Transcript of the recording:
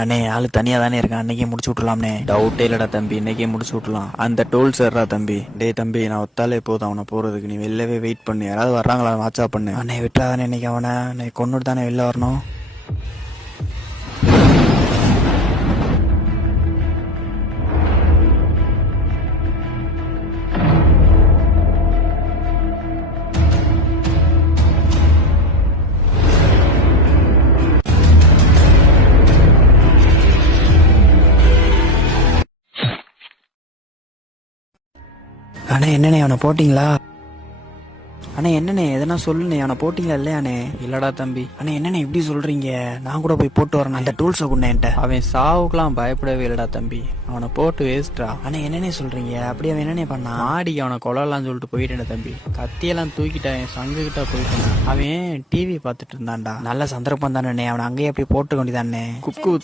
அண்ணே ஆளு தனியா தானே இருக்கான், அன்னைக்கே முடிச்சு விட்டுலாம்னே. டவுட்டே இல்லடா தம்பி, இன்னைக்கே முடிச்சு விட்டுலாம். அந்த டோல் சேர்றா தம்பி. டேய் தம்பி, நான் ஒத்தாலே போதும் அவனை போறதுக்கு, நீ வெளிலவே வெயிட் பண்ணு. யாராவது வர்றாங்களா வாட்சா பண்ணு. அண்ணே விட்டுறாதானே இன்னைக்கு அவனை கொண்டுட்டு தானே வெளில வரணும். அண்ணே என்னண்ணே அவனை போட்டிங்களா? அண்ணே என்னண்ணே எதனா சொல்லுண்ணே, அவனை போட்டிங்களா இல்லையாண்ணே? இல்லடா தம்பி. அண்ணே என்னண்ணே இப்படி சொல்றீங்க? நான் கூட போய் போட்டு வரேன். அந்த டூல்ஸை கொண்டு என்கிட்ட. அவன் சாவுக்கெல்லாம் பயப்படவே இல்லடா தம்பி, அவனை போட்டு வேஸ்ட்ரா. அண்ணே என்னண்ணே சொல்றீங்க? அப்படி அவன் என்னண்ணே பண்ணான்? மாடிக்கு அவனை கொல்லலாம்னு சொல்லிட்டு போயிட்டேன் தம்பி. கத்தியெல்லாம் தூக்கிட்டான், சங்கு கிட்ட போயிட்டான். அவன் டிவி பார்த்துட்டு இருந்தான்டா. நல்ல சந்தர்ப்பம் தானே, அவனை அங்கேயே போய் போட்டு வேண்டியதானே. குக்கு